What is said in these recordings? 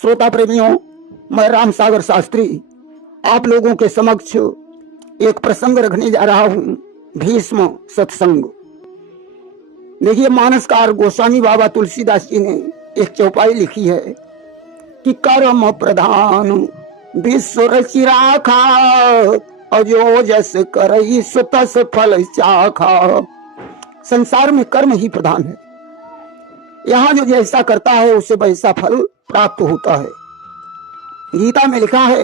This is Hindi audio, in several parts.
श्रोता प्रेमियों, मैं राम सागर शास्त्री आप लोगों के समक्ष एक प्रसंग रखने जा रहा हूं, भीष्म सत्संग। देखिए, मानसकार गोस्वामी बाबा तुलसीदास जी ने एक चौपाई लिखी है कि कर्म प्रधान विश्व रचि राखा, अजो जस करई सुतस फल चाखा। संसार में कर्म ही प्रधान है। यहाँ जो जैसा करता है उसे वैसा फल प्राप्त होता है। गीता में लिखा है,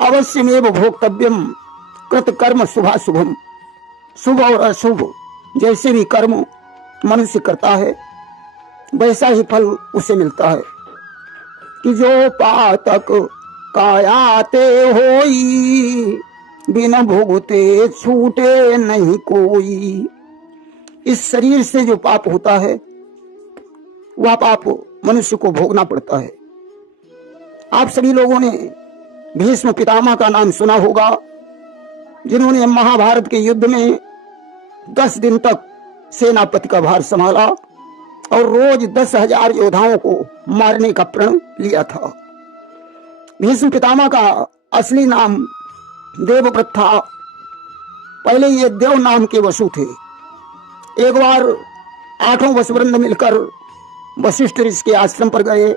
अवश्यमेव भोक्तव्यम कृत कर्म शुभाशुभम। शुभ और अशुभ जैसे भी कर्म मनुष्य करता है वैसा ही फल उसे मिलता है। कि जो पातक कायाते होई, बिन भोगते छूटे नहीं कोई। इस शरीर से जो पाप होता है वह पाप मनुष्य को भोगना पड़ता है। आप सभी लोगों ने भीष्म पितामह का नाम सुना होगा, जिन्होंने महाभारत के युद्ध में 10 दिन तक सेनापति का भार संभाला और रोज 10,000 योद्धाओं को मारने का प्रण लिया था। भीष्म पितामह का असली नाम देवव्रत था। पहले ये देव नाम के वसु थे। एक बार 8 वसुवृंद मिलकर वशिष्ठ ऋषि के आश्रम पर गए।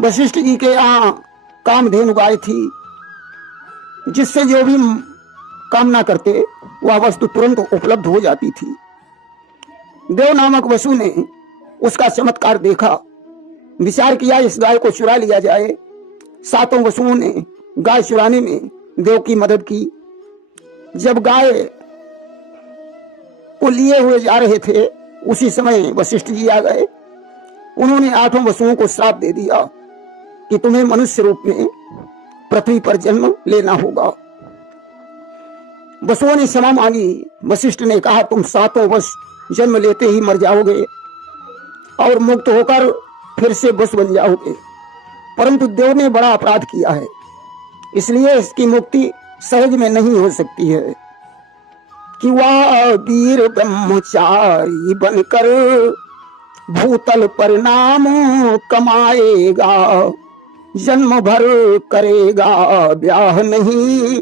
वशिष्ठ जी के यहाँ कामधेनु गाय थी, जिससे जो भी कामना करते वह वस्तु तुरंत उपलब्ध हो जाती थी। देव नामक वसु ने उसका चमत्कार देखा, विचार किया इस गाय को चुरा लिया जाए। 7 वसुओं ने गाय चुराने में देव की मदद की। जब गाय को लिए हुए जा रहे थे उसी समय वशिष्ठ जी आ गए। उन्होंने 8 वसुओं को श्राप दे दिया कि तुम्हें मनुष्य रूप में पृथ्वी पर जन्म लेना होगा। वसुओं ने क्षमा मांगी। वशिष्ठ ने कहा, तुम 7 वर्ष जन्म लेते ही मर जाओगे और मुक्त होकर फिर से वश बन जाओगे। परंतु देव ने बड़ा अपराध किया है, इसलिए इसकी मुक्ति सहज में नहीं हो सकती है। कि वह वीर ब्रह्मचारी बनकर भूतल पर नाम कमाएगा, जन्म भर करेगा ब्याह नहीं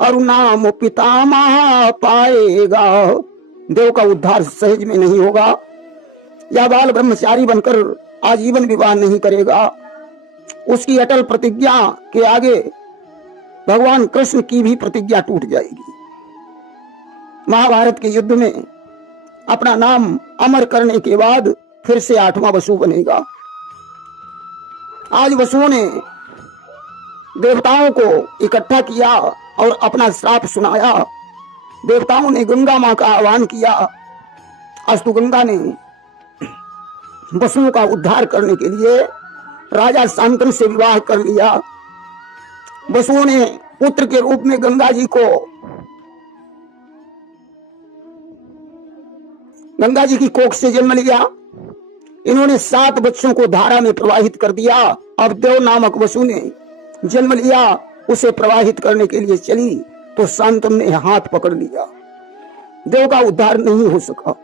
और नाम पितामह पाएगा। देव का उद्धार सहज में नहीं होगा। या बाल ब्रह्मचारी बनकर आजीवन विवाह नहीं करेगा। उसकी अटल प्रतिज्ञा के आगे भगवान कृष्ण की भी प्रतिज्ञा टूट जाएगी। महाभारत के युद्ध में अपना नाम अमर करने के बाद फिर से 8वां वसु बनेगा। आज वसुओं ने देवताओं को इकट्ठा किया और अपना श्राप सुनाया। देवताओं ने गंगा मां का आह्वान किया। अस्तु गंगा ने वसुओं का उद्धार करने के लिए राजा शांतनु से विवाह कर लिया। वसुओं ने पुत्र के रूप में गंगा जी की कोख से जन्म लिया। इन्होंने 7 बच्चों को धारा में प्रवाहित कर दिया। अब देव नामक वसु ने जन्म लिया। उसे प्रवाहित करने के लिए चली तो शांतनु ने हाथ पकड़ लिया। देव का उद्धार नहीं हो सका।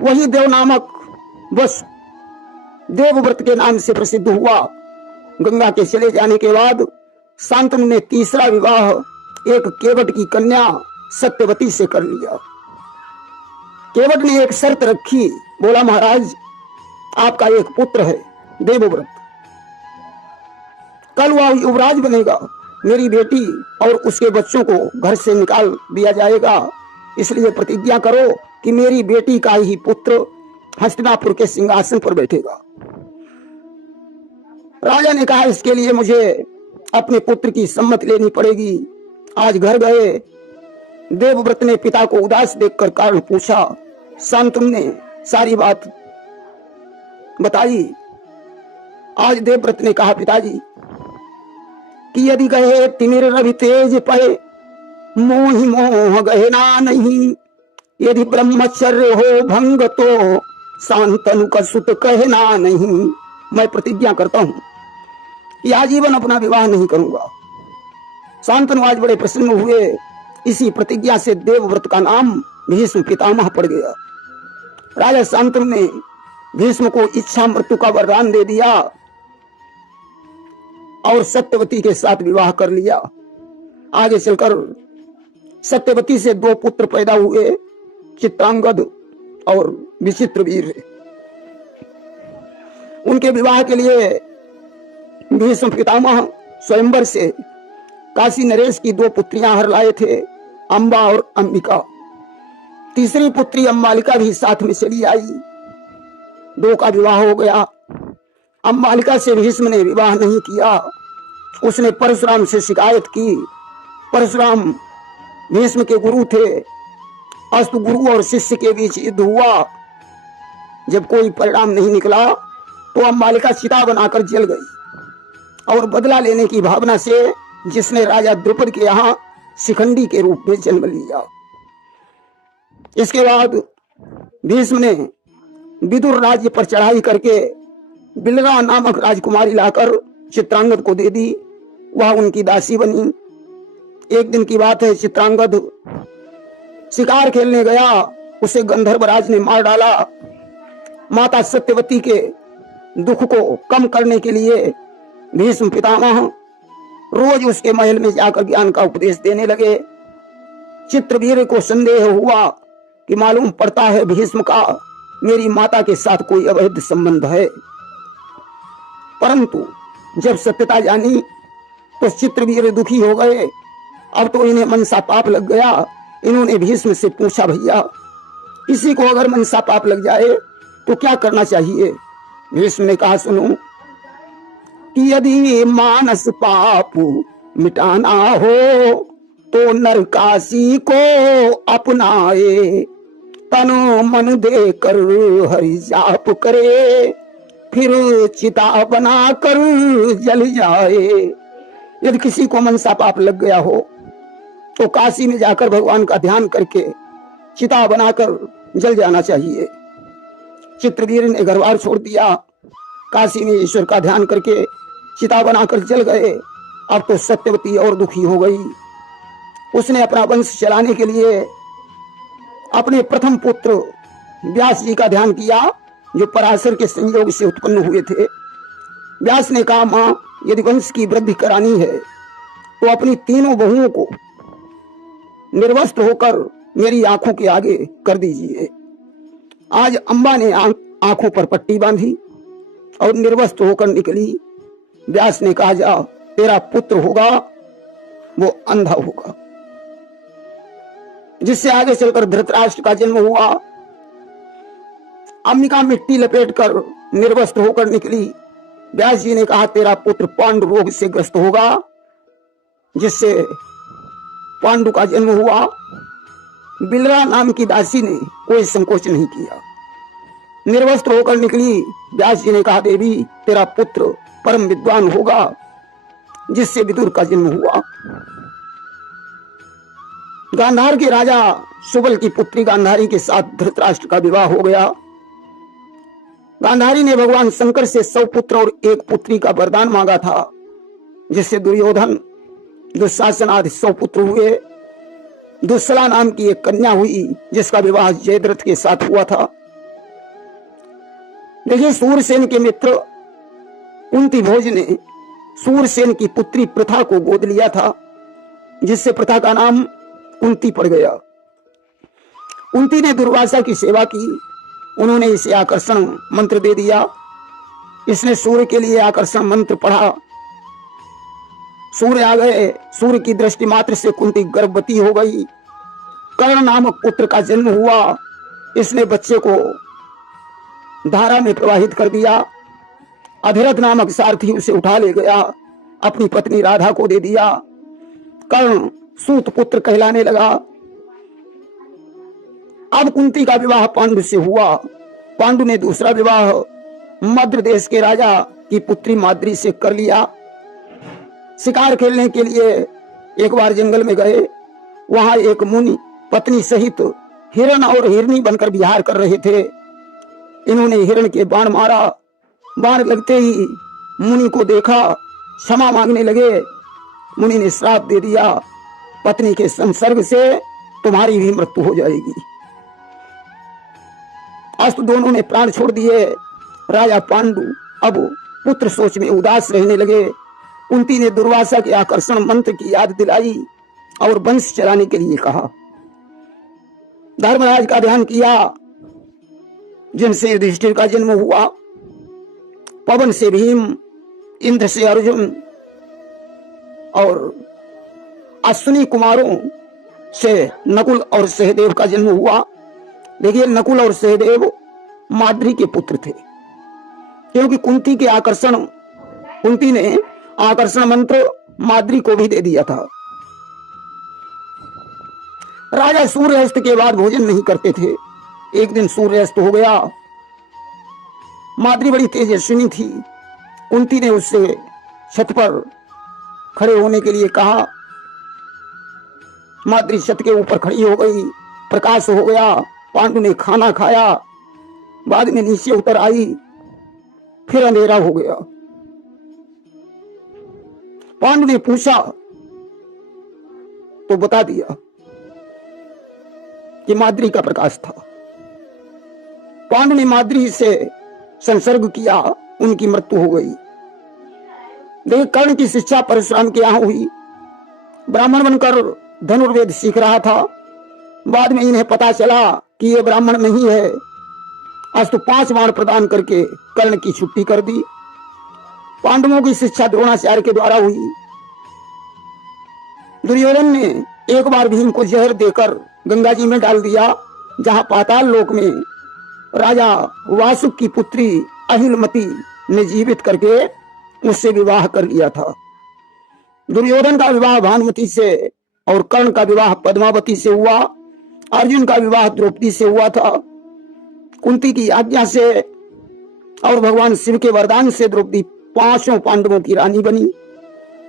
वही देव नामक वसु देवव्रत के नाम से प्रसिद्ध हुआ। गंगा के चले जाने के बाद शांतनु ने तीसरा विवाह एक केवट की कन्या सत्यवती से कर लिया। केवट ने एक शर्त रखी, बोला, महाराज आपका एक पुत्र है देवव्रत, कल वह युवराज बनेगा। मेरी बेटी और उसके बच्चों को घर से निकाल दिया जाएगा, इसलिए प्रतिज्ञा करो कि मेरी बेटी का ही पुत्र हस्तिनापुर के सिंहासन पर बैठेगा। राजा ने कहा, इसके लिए मुझे अपने पुत्र की सम्मति लेनी पड़ेगी। आज घर गए। देवव्रत ने पिता को उदास देखकर कारण पूछा। शांतनु ने सारी बात बताई। आज देवव्रत ने कहा, पिताजी कि यदि गए तिमिर रवि तेज पए, मोहि मोह गहना नहीं। यदि ब्रह्मचर्य हो भंग तो शांतनु का सुत कहना नहीं। मैं प्रतिज्ञा करता हूं कि आजीवन अपना विवाह नहीं करूंगा। शांतनु आज बड़े प्रसन्न हुए। इसी प्रतिज्ञा से देवव्रत का नाम भीष्म पितामह पड़ गया। राजा शांतनु ने भीष्म को इच्छा मृत्यु का वरदान दे दिया। और सत्यवती के साथ विवाह कर लिया। आगे चलकर सत्यवती से 2 पुत्र पैदा हुए, चित्रांगद और विचित्रवीर्य। उनके विवाह के लिए भीष्म पितामह स्वयंवर से काशी नरेश की 2 पुत्रियां हर लाए थे, अंबा और अंबिका। तीसरी पुत्री अंबालिका भी साथ में चली आई। 2 का विवाह हो गया। अंबालिका से भीष्म ने विवाह नहीं किया। उसने परशुराम से शिकायत की। परशुराम भीष्म के गुरु थे। अस्तु गुरु और शिष्य के बीच युद्ध हुआ। जब कोई परिणाम नहीं निकला तो अंबालिका चिता बनाकर जल गई और बदला लेने की भावना से जिसने राजा द्रुपद के यहाँ शिखंडी के रूप में जन्म लिया। इसके बाद भीष्म ने विदुर राज्य पर चढ़ाई करके बिलरा नामक राजकुमारी लाकर चित्रांगद को दे दी। वह उनकी दासी बनी। एक दिन की बात है, चित्रांगद शिकार खेलने गया। उसे गंधर्वराज ने मार डाला। माता सत्यवती के दुख को कम करने के लिए भीष्म पितामह रोज उसके महल में जाकर ज्ञान का उपदेश देने लगे। चित्रवीर्य को संदेह हुआ कि मालूम पड़ता है भीष्म का मेरी माता के साथ कोई अवैध संबंध है। परंतु जब सत्यता जानी तो चित्रवीर्य दुखी हो गए। अब तो इन्हें मनसा पाप लग गया। इन्होंने भीष्म से पूछा, भैया किसी को अगर मनसा पाप लग जाए तो क्या करना चाहिए? भीष्म ने कहा, सुनो कि यदि मानस पाप मिटाना हो तो नरकाशी को अपनाए, तनो मन देकर हरि जाप करे, फिर चिता बनाकर जल जाए। यदि किसी को मनसा पाप लग गया हो तो काशी में जाकर भगवान का ध्यान करके चिता बनाकर जल जाना चाहिए। चित्रवीर्य ने घरबार छोड़ दिया। काशी में ईश्वर का ध्यान करके चिता बनाकर जल गए। अब तो सत्यवती और दुखी हो गई। उसने अपना वंश चलाने के लिए अपने प्रथम पुत्र व्यास जी का ध्यान किया, जो पराशर के संयोग से उत्पन्न हुए थे। व्यास ने कहा, मां यदि वंश की वृद्धि करानी है तो अपनी तीनों बहुओं को निर्वस्त्र होकर मेरी आंखों के आगे कर दीजिए। आज अंबा ने आंखों पर पट्टी बांधी और निर्वस्त्र होकर निकली। व्यास ने कहा, जा तेरा पुत्र होगा वो अंधा होगा। जिससे आगे चलकर धृतराष्ट्र का जन्म हुआ। अंबिका मिट्टी लपेटकर निर्वस्त्र होकर निकली। व्यास जी ने कहा, तेरा पुत्र पांडु रोग से ग्रस्त होगा। जिससे पांडु का जन्म हुआ। बिलरा नाम की दासी ने कोई संकोच नहीं किया, निर्वस्त्र होकर निकली। व्यास जी ने कहा, देवी तेरा पुत्र परम विद्वान होगा। जिससे विदुर का जन्म हुआ। गांधार के राजा सुबल की पुत्री गांधारी के साथ धृतराष्ट्र का विवाह हो गया। गांधारी ने भगवान शंकर से 100 पुत्र और 1 पुत्री का वरदान मांगा था, जिससे दुर्योधन दुशासन आदि 100 पुत्र हुए। दुस्सला नाम की एक कन्या हुई, जिसका विवाह जयद्रथ के साथ हुआ था। देखिए, सूरसेन के मित्र कुंती भोज ने सूरसेन की पुत्री प्रथा को गोद लिया था, जिससे प्रथा का नाम कुंती पड़ गया। कुंती ने दुर्वासा की सेवा की। उन्होंने इसे आकर्षण मंत्र दे दिया। इसने सूर्य के लिए आकर्षण मंत्र पढ़ा। सूर्य आ गए। सूर्य की दृष्टि मात्र से कुंती गर्भवती हो गई। कर्ण नामक पुत्र का जन्म हुआ। इसने बच्चे को धारा में प्रवाहित कर दिया। अधिरथ नामक सारथी उसे उठा ले गया, अपनी पत्नी राधा को दे दिया। कर्ण सूत पुत्र कहलाने लगा। अब कुंती का विवाह पांडु से हुआ। पांडु ने दूसरा विवाह मद्र देश के राजा की पुत्री माद्री से कर लिया। शिकार खेलने के लिए एक बार जंगल में गए। वहां एक मुनि पत्नी सहित हिरण और हिरनी बनकर विहार कर रहे थे। इन्होंने हिरण के बाण मारा। बाण लगते ही मुनि को देखा, क्षमा मांगने लगे। मुनि ने श्राप दे दिया, पत्नी के संसर्ग से तुम्हारी भी मृत्यु हो जाएगी। अस्त दोनों ने प्राण छोड़ दिए। राजा पांडु अब पुत्र सोच में उदास रहने लगे। कुंती ने दुर्वासा के आकर्षण मंत्र की याद दिलाई और वंश चलाने के लिए कहा। धर्मराज का ध्यान किया, जिनसे युधिष्ठिर का जन्म हुआ। पवन से भीम, इंद्र से अर्जुन और अश्विनी कुमारों से नकुल और सहदेव का जन्म हुआ। देखिए, नकुल और सहदेव माद्री के पुत्र थे, क्योंकि कुंती ने आकर्षण मंत्र माद्री को भी दे दिया था। राजा सूर्यास्त के बाद भोजन नहीं करते थे। एक दिन सूर्यास्त हो गया। माद्री बड़ी तेजस्विनी थी। कुंती ने उससे छत पर खड़े होने के लिए कहा। माद्री छत के ऊपर खड़ी हो गई। प्रकाश हो गया। पांडु ने खाना खाया, बाद में नीचे उतर आई। फिर अंधेरा हो गया। पांडु ने पूछा तो बता दिया कि माद्री का प्रकाश था। पांडु ने माद्री से संसर्ग किया, उनकी मृत्यु हो गई। देख, कर्ण की शिक्षा परशुराम के यहां हुई। ब्राह्मण बनकर धनुर्वेद सीख रहा था। बाद में इन्हें पता चला कि ये ब्राह्मण नहीं है। आज तो 5 बाण प्रदान करके कर्ण की छुट्टी कर दी। पांडवों की शिक्षा द्रोणाचार्य के द्वारा हुई। दुर्योधन ने एक बार भीम को जहर देकर गंगा जी में डाल दिया, जहां पाताल लोक में राजा वासुक की पुत्री अहिलमती ने जीवित करके उससे विवाह कर लिया था। दुर्योधन का विवाह भानुमति से और कर्ण का विवाह पद्मावती से हुआ। अर्जुन का विवाह द्रौपदी से हुआ था। कुंती की आज्ञा से और भगवान शिव के वरदान से द्रौपदी 5 पांडवों की रानी बनी,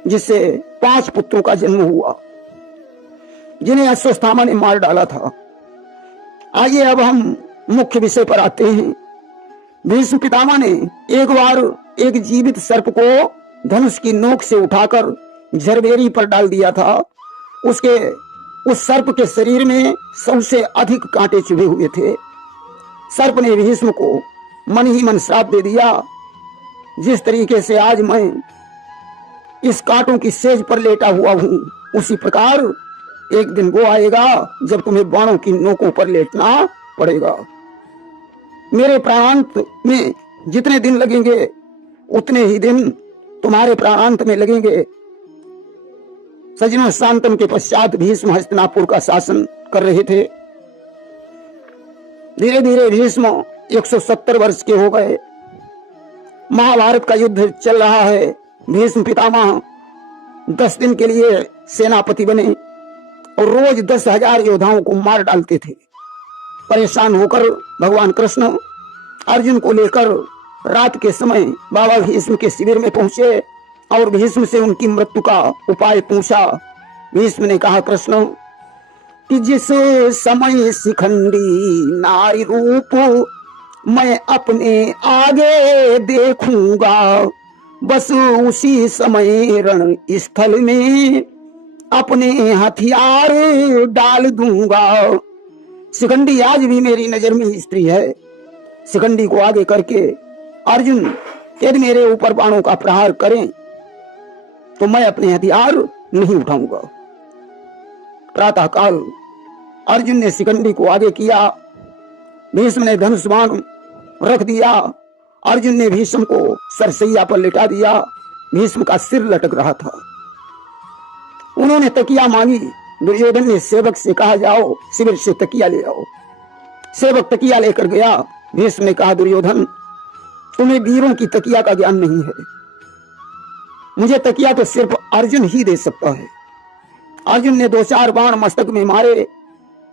जिससे 5 पुत्रों का जन्म हुआ, जिन्हें अश्वत्थामा ने मार डाला था। आइए अब हम मुख्य विषय पर आते हैं। भीष्म पितामह ने एक बार एक जीवित सर्प को धनुष की नोक से उठाकर झरबेरी पर डाल दिया था। उस सर्प के शरीर में सबसे अधिक कांटे चुभे हुए थे। सर्प ने भीष्म को मन ही मन श्राप दे दिया। जिस तरीके से आज मैं इस कांटों की सेज पर लेटा हुआ हूं, उसी प्रकार एक दिन वो आएगा जब तुम्हें बाणों की नोकों पर लेटना पड़ेगा। मेरे प्राणांत में जितने दिन लगेंगे, उतने ही दिन तुम्हारे प्राणांत में लगेंगे। सजनों, शांतन के पश्चात भीष्म हस्तिनापुर का शासन कर रहे थे। धीरे धीरे भीष्म 170 वर्ष के हो गए। महाभारत का युद्ध चल रहा है। भीष्म पितामह 10 दिन के लिए सेनापति बने और रोज 10,000 योद्धाओं को मार डालते थे। परेशान होकर भगवान कृष्ण अर्जुन को लेकर रात के समय बाबा भीष्म के शिविर में पहुंचे और भीष्म से उनकी मृत्यु का उपाय पूछा। भीष्म ने कहा, कृष्ण, कि जिस समय शिखंडी नारी रूप मैं अपने आगे देखूंगा, बस उसी समय रण स्थल में अपने हथियार डाल दूंगा। शिखंडी आज भी मेरी नजर में स्त्री है। शिखंडी को आगे करके अर्जुन यदि मेरे ऊपर बाणों का प्रहार करें तो मैं अपने हथियार नहीं उठाऊंगा। प्रातः काल अर्जुन ने शिखंडी को आगे किया। भीष्म ने धनुष बाण रख दिया। अर्जुन ने भीष्म को सरसैया पर लिटा दिया। भीष्म का सिर लटक रहा था। उन्होंने तकिया मांगी। दुर्योधन ने सेवक से कहा, जाओ शिविर से तकिया ले आओ। सेवक तकिया लेकर गया। भीष्म ने कहा, दुर्योधन, तुम्हें वीरों की तकिया का ज्ञान नहीं है। मुझे तकिया तो सिर्फ अर्जुन ही दे सकता है। अर्जुन ने 2-4 बाण मस्तक में मारे।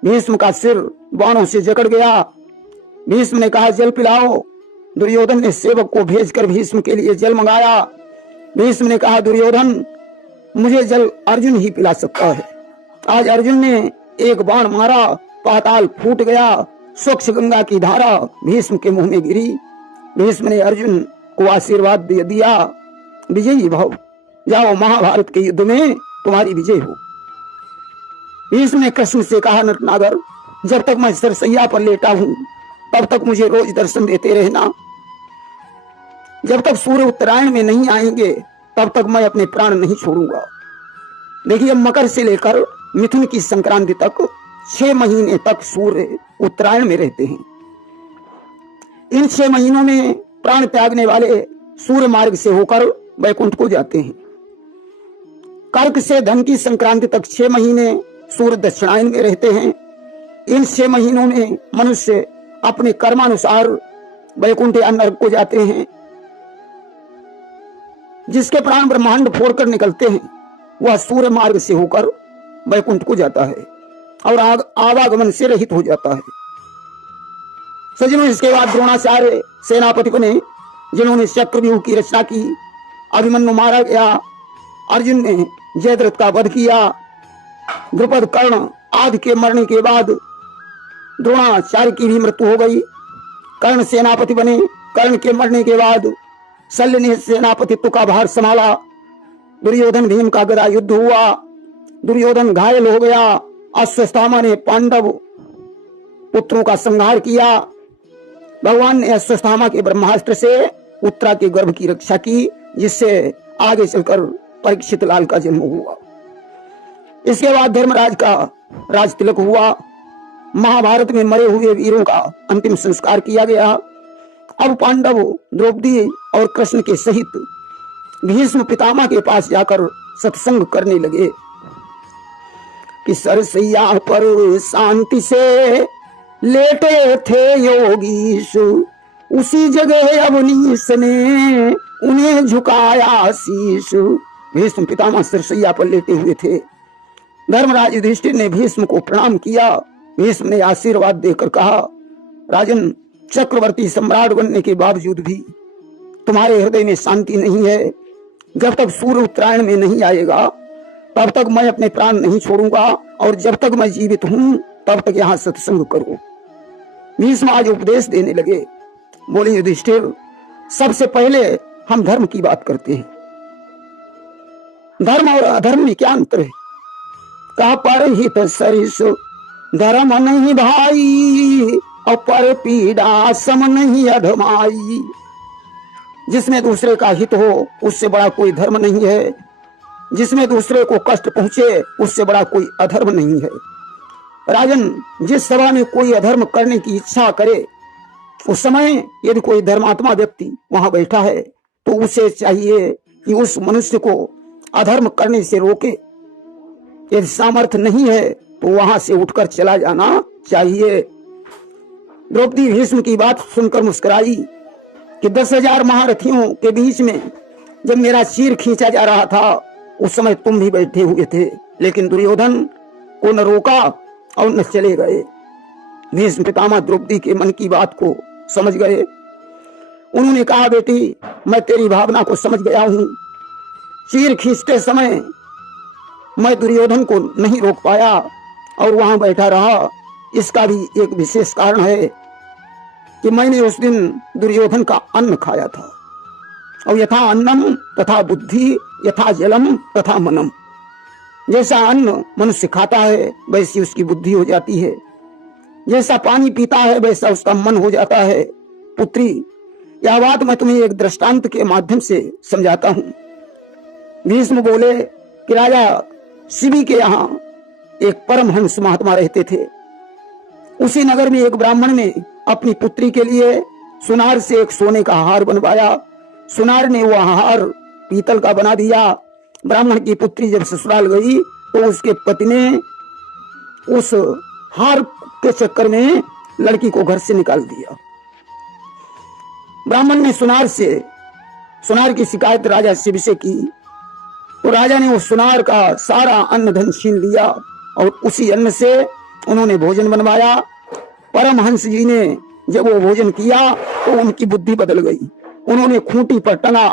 भीष्म का सिर बाणों से जकड़ गया। भीष्म ने कहा, जल पिलाओ। दुर्योधन ने सेवक को भेजकर भीष्म के लिए जल मंगाया। भीष्म ने कहा, दुर्योधन, मुझे जल अर्जुन ही पिला सकता है। आज अर्जुन ने एक बाण मारा, पाताल फूट गया। स्वच्छ गंगा की धारा भीष्म के मुंह में गिरी। भीष्म ने अर्जुन को आशीर्वाद दे दिया, विजयी भव, जाओ महाभारत के युद्ध में तुम्हारी विजय हो। भीष्म ने कृष्ण से कहा, नटनागर, जब तक मैं सरसैया पर लेटा हूं तब तक मुझे रोज दर्शन देते रहना। जब तक सूर्य उत्तरायण में नहीं आएंगे तब तक मैं अपने प्राण नहीं छोड़ूंगा। देखिए, मकर से लेकर मिथुन की संक्रांति तक 6 महीने तक सूर्य उत्तरायण में रहते हैं। इन 6 महीनों में प्राण त्यागने वाले सूर्य मार्ग से होकर वैकुंठ को जाते हैं। कर्क से धन की संक्रांति तक 6 महीने सूर्य दक्षिणायन में रहते हैं। इन 6 महीनों में मनुष्य अपने कर्मानुसार वैकुंठ या नरक को जाते हैं। जिसके प्राण ब्रह्मांड फोड़कर निकलते हैं वह सूर्य मार्ग से होकर वैकुंठ को जाता है और आवागमन से रहित हो जाता है। सज्जनों, इसके बाद द्रोणाचार्य सेनापति बने, जिन्होंने चक्रव्यूह की रचना की। अभिमन्यु मारा गया, अर्जुन ने जयद्रथ का वध किया। द्रुपद, कर्ण आदि के मरने के बाद द्रोणाचार्य की भी मृत्यु हो गई। कर्ण सेनापति बने। कर्ण के मरने के बाद शल्य ने सेनापतित्व का भार संभाला। दुर्योधन भीम का गदा युद्ध हुआ। दुर्योधन घायल हो गया। अश्वत्थामा ने पांडव पुत्रों का संहार किया। भगवान ने अश्वत्थामा के ब्रह्मास्त्र से उत्तरा के गर्भ की रक्षा की, जिससे आगे चलकर परीक्षित लाल का जन्म हुआ। इसके बाद धर्मराज का राज तिलक हुआ। महाभारत में मरे हुए वीरों का अंतिम संस्कार किया गया। अब पांडव द्रौपदी और कृष्ण के सहित भीष्म पितामह के पास जाकर सत्संग करने लगे कि सरसैया पर शांति से लेटे थे योगीश, उसी जगह अवनीश ने उन्हें झुकाया शीश। भीष्म पितामह सरसैया पर लेटे हुए थे। धर्मराज युधिष्ठिर ने भीष्म को प्रणाम किया। भीष्म ने आशीर्वाद देकर कहा, राजन, चक्रवर्ती सम्राट बनने के बावजूद भी तुम्हारे हृदय में शांति नहीं है। जब तक सूर्य उत्तरायण में नहीं आएगा तब तक मैं अपने प्राण नहीं छोड़ूंगा, और जब तक मैं जीवित हूं तब तक यहाँ सत्संग करो। भीष्म आज उपदेश देने लगे। बोले, युधिष्ठिर, सबसे पहले हम धर्म की बात करते हैं। धर्म और अधर्म में क्या अंतर है? कहा, पर हित सरिस धर्म नहीं भाई, और पर पीड़ा सम नहीं अधमाई। जिसमें दूसरे का हित हो उससे बड़ा कोई धर्म नहीं है। जिसमें दूसरे को कष्ट पहुंचे उससे बड़ा कोई अधर्म नहीं है। राजन, जिस सभा में कोई अधर्म करने की इच्छा करे, उस समय यदि कोई धर्मात्मा व्यक्ति वहां बैठा है तो उसे चाहिए कि उस मनुष्य को अधर्म करने से रोके। यदि सामर्थ्य नहीं है तो वहां से उठकर चला जाना चाहिए। द्रौपदी भीष्म की बात सुनकर मुस्कुराई कि 10,000 महारथियों के बीच में जब मेरा सिर खींचा जा रहा था उस समय तुम भी बैठे हुए थे, लेकिन दुर्योधन को न रोका और न चले गए। भीष्म पितामह द्रौपदी के मन की बात को समझ गए। उन्होंने कहा, बेटी, मैं तेरी भावना को समझ गया हूं। सिर खींचते समय मैं दुर्योधन को नहीं रोक पाया और वहां बैठा रहा। इसका भी एक विशेष कारण है कि मैंने उस दिन दुर्योधन का अन्न खाया था, और यथा अन्नम तथा बुद्धि, यथा जलम तथा मनम। जैसा अन्न मनुष्य खाता है वैसी उसकी बुद्धि हो जाती है, जैसा पानी पीता है वैसा उसका मन हो जाता है। पुत्री, यह बात मैं तुम्हें एक दृष्टांत के माध्यम से समझाता हूं। भीष्म बोले कि राजा शिवी के यहाँ एक परमहंस महात्मा रहते थे। उसी नगर में एक ब्राह्मण ने अपनी पुत्री के लिए सुनार से एक सोने का हार बनवाया। सुनार ने वह हार पीतल का बना दिया। ब्राह्मण की पुत्री जब ससुराल गई तो उसके पति ने उस हार के चक्कर में लड़की को घर से निकाल दिया। ब्राह्मण ने सुनार की शिकायत राजा शिव से की, तो राजा ने उस सुनार का सारा अन्न धन छीन लिया और उसी अन्न से उन्होंने भोजन बनवाया। परमहंस जी ने जब वो भोजन किया तो उनकी बुद्धि बदल गई। उन्होंने खूंटी पर टंगा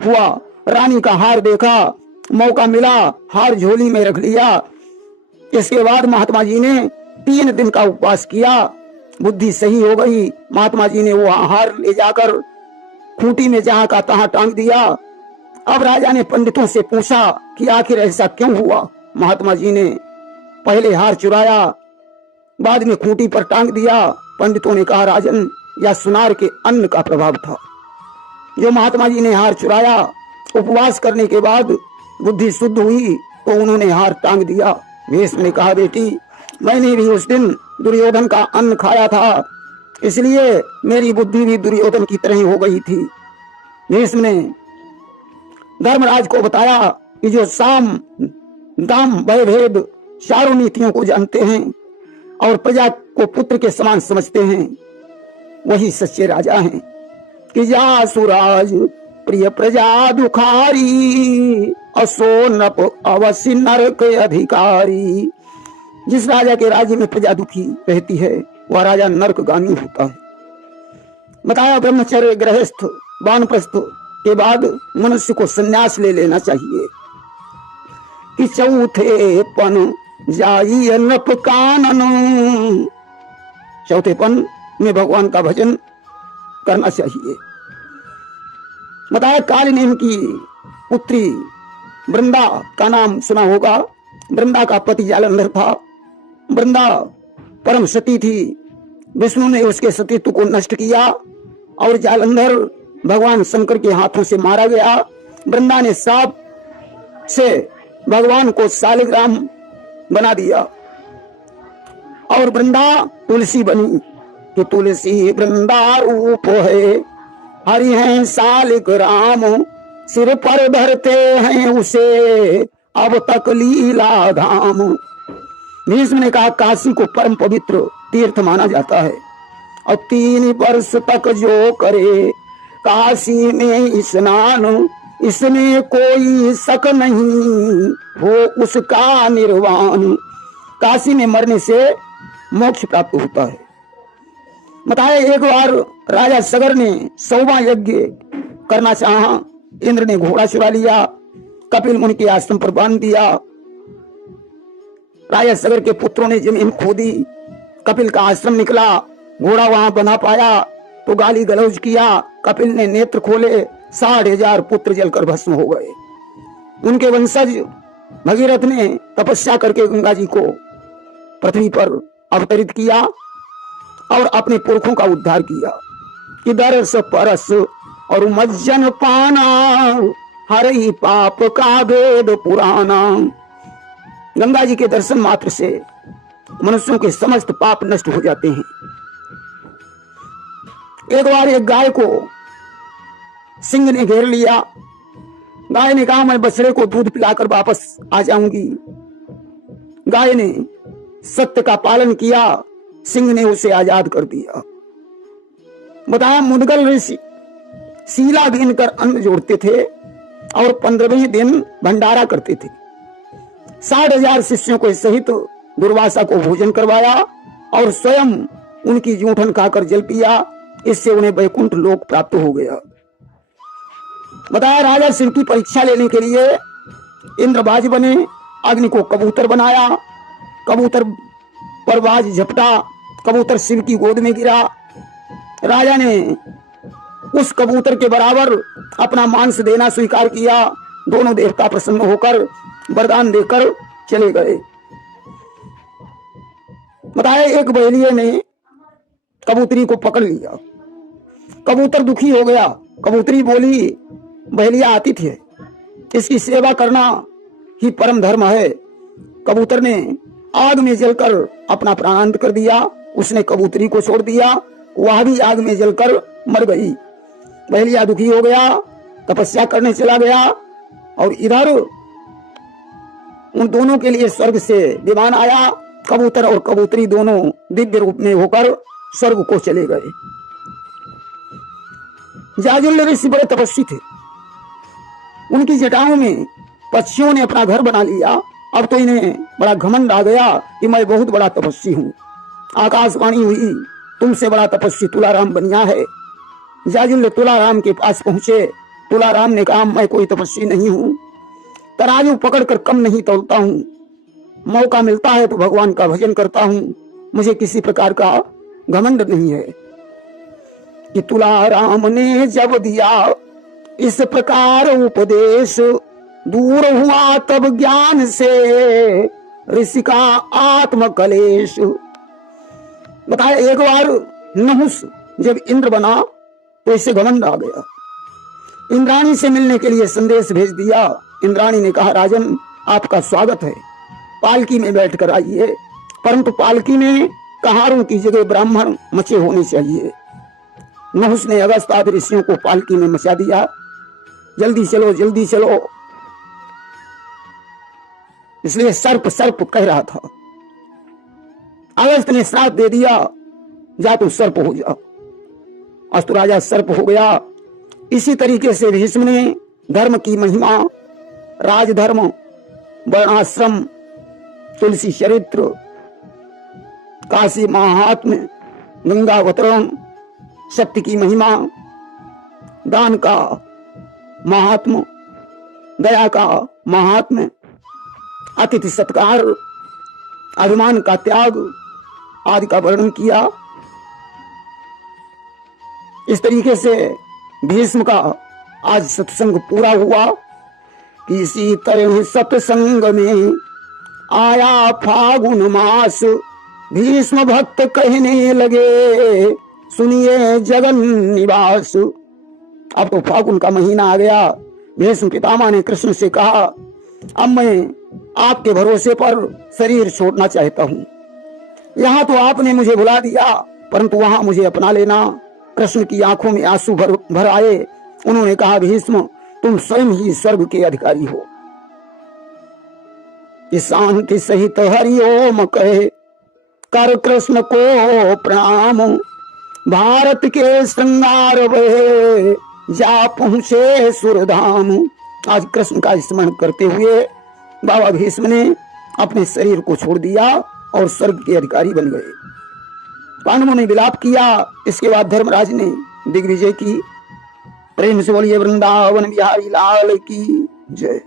हुआ रानी का हार देखा, मौका मिला, हार झोली में रख लिया। इसके बाद महात्मा जी ने 3 दिन का उपवास किया। बुद्धि सही हो गई। महात्मा जी ने वो हार ले जाकर खूंटी में जहां का तहां टांग दिया। अब राजा ने पंडितों से पूछा कि आखिर ऐसा क्यों हुआ। महात्मा जी ने पहले हार चुराया, बाद में खूंटी पर टांग दिया। पंडितों ने कहा, राजन, यह सुनार के अन्न का प्रभाव था। जो महात्मा जी ने हार चुराया उपवास करने के बाद बुद्धि शुद्ध हुई तो उन्होंने हार टांग दिया। भीष्म ने कहा, बेटी मैंने भी उस दिन दुर्योधन का अन्न खाया था, इसलिए मेरी बुद्धि भी दुर्योधन की तरह हो गई थी। भीष्म ने धर्मराज को बताया कि जो साम दाम भय भेद चारों नीतियों को जानते हैं और प्रजा को पुत्र के समान समझते हैं, वही सच्चे राजा हैं। कि जा सुराज प्रिय प्रजा दुखारी, असो नप अवश्य नरक अधिकारी। जिस राजा के राज्य में प्रजा दुखी रहती है वह राजा नरकगामी होता है। बताया ब्रह्मचर्य गृहस्थ वानप्रस्थ के बाद मनुष्य को संन्यास ले लेना चाहिए। कि चौथे पन जाई नप कानन, चौथेपन में भगवान का भजन करना चाहिए। बताया कालिनेम की पुत्री वृंदा का नाम सुना होगा। वृंदा का पति जालंधर था। वृंदा परम सती थी। विष्णु ने उसके सतीत्व को नष्ट किया और जालंधर भगवान शंकर के हाथों से मारा गया। वृंदा ने साप से भगवान को शालिग्राम बना दिया और वृंदा तुलसी बनी। कि तुलसी वृंदा रूप है, हरि हैं शालिग्राम, सिर पर धरते हैं उसे अब तक लीला धाम। भीष्म ने कहा, काशी को परम पवित्र तीर्थ माना जाता है और 3 वर्ष तक जो करे काशी में स्नान, इसमें कोई शक नहीं हो उसका निर्वाण। काशी में मरने से मोक्ष प्राप्त होता है। बताया एक बार राजा सगर ने 100वां यज्ञ करना चाहा। इंद्र ने घोड़ा चुरा लिया, कपिल मुनि के आश्रम पर बांध दिया। राजा सगर के पुत्रों ने जमीन खोदी, कपिल का आश्रम निकला, घोड़ा वहां बना पाया तो गाली गलौज किया। कपिल ने नेत्र खोले, 60,000 पुत्र जलकर भस्म हो गए। उनके वंशज भगीरथ ने तपस्या करके गंगा जी को पृथ्वी पर अवतरित किया और अपने पुरखों का उद्धार किया। कि दरस परस और मज्जन पाना, हर ही पाप का भेद पुराना। गंगा जी के दर्शन मात्र से मनुष्यों के समस्त पाप नष्ट हो जाते हैं। एक बार एक गाय को सिंह ने घेर लिया। गाय ने कहा, मैं बछड़े को दूध पिलाकर वापस आ जाऊंगी। गाय ने सत्य का पालन किया, सिंह ने उसे आजाद कर दिया। बताया मुदगल ऋषि शीला बीनकर अन्न जोड़ते थे और 15वें दिन भंडारा करते थे। 60,000 शिष्यों को सहित दुर्वासा को भोजन करवाया और स्वयं उनकी जूठन खाकर जल पिया। इससे उन्हें वैकुंठ लोक प्राप्त हो गया। बताया राजा शिव की परीक्षा लेने के लिए इंद्रबाज बने, अग्नि को कबूतर बनाया, कबूतर पर बाज झपटा, कबूतर शिव की गोद में गिरा। राजा ने उस कबूतर के बराबर अपना मांस देना स्वीकार किया। दोनों देवता प्रसन्न होकर वरदान देकर चले गए। बताया एक बहेलिये ने कबूतरी को पकड़ लिया। कबूतर दुखी हो गया। कबूतरी बोली, बहेलिया आतिथ्य है, इसकी सेवा करना ही परम धर्म है। कबूतर ने आग में जलकर अपना प्राणांत कर दिया। उसने कबूतरी को छोड़ दिया, वह भी आग में जलकर मर गई। बहेलिया दुखी हो गया, तपस्या करने चला गया और इधर उन दोनों के लिए स्वर्ग से विमान आया। कबूतर और कबूतरी दोनों दिव्य रूप में होकर स्वर्ग को चले गए। जाजुल ऋषि बड़े तपस्वी थे। उनकी जटाओं में पक्षियों ने अपना घर बना लिया। अब तो इन्हें बड़ा घमंड आ गया कि मैं बहुत बड़ा तपस्वी हूँ। आकाशवाणी हुई, तुमसे बड़ा तपस्वी तुलाराम बनिया है। जाजुल तुलाराम के पास पहुंचे। तुलाराम ने कहा, मैं कोई तपस्वी नहीं हूँ, तराजू पकड़कर कम नहीं तोलता हूँ, मौका मिलता है तो भगवान का भजन करता हूँ, मुझे किसी प्रकार का घमंड नहीं है। कि तुलाराम ने जब दिया इस प्रकार उपदेश, दूर हुआ तब ज्ञान से ऋषि का आत्म कलेश। बताया एक बार नहुस जब इंद्र बना तो इससे घमंड आ गया। इंद्राणी से मिलने के लिए संदेश भेज दिया। इंद्राणी ने कहा, राजन आपका स्वागत है, पालकी में बैठकर आइए, परंतु पालकी में कहारों की जगह ब्राह्मण मचे होने चाहिए। नहुस ने अगस्त आदि ऋषियों को पालकी में मचा दिया। जल्दी चलो जल्दी चलो, इसलिए सर्प सर्प कह रहा था। अगस्त ने श्राप दे दिया, जा तू सर्प हो जा। अस्तु राजा सर्प हो गया। इसी तरीके से भीष्म ने धर्म की महिमा, राजधर्म, वर्णाश्रम, तुलसी चरित्र, काशी महात्म्य, गंगा अवतरण, सत्य की महिमा, दान का महात्म्य, दया का महात्म्य, अतिथि सत्कार, अभिमान का त्याग आदि का वर्णन किया। इस तरीके से भीष्म का आज सत्संग पूरा हुआ। किसी तरह सत्संग में आया फागुन मास, भीष्म भक्त कहने लगे सुनिए जगन निवास। अब तो फागुन का महीना आ गया। भीष्म पितामह ने कृष्ण से कहा, अब मैं आपके भरोसे पर शरीर छोड़ना चाहता हूँ। यहाँ तो आपने मुझे भुला दिया, परंतु वहां मुझे अपना लेना। कृष्ण की आंखों में आंसू भर आए। उन्होंने कहा, भीष्म तुम स्वयं ही स्वर्ग के अधिकारी हो। कि शांति सहित हरिओम कहे कर कृष्ण को प्रणाम, भारत के श्रृंगार वे जा पहुंचे सुरधाम। आज कृष्ण का स्मरण करते हुए बाबा भीष्म ने अपने शरीर को छोड़ दिया और स्वर्ग के अधिकारी बन गए। पांडवों ने विलाप किया। इसके बाद धर्मराज ने दिग्विजय की। प्रेम से बोलिए वृंदावन बिहारी लाल की जय।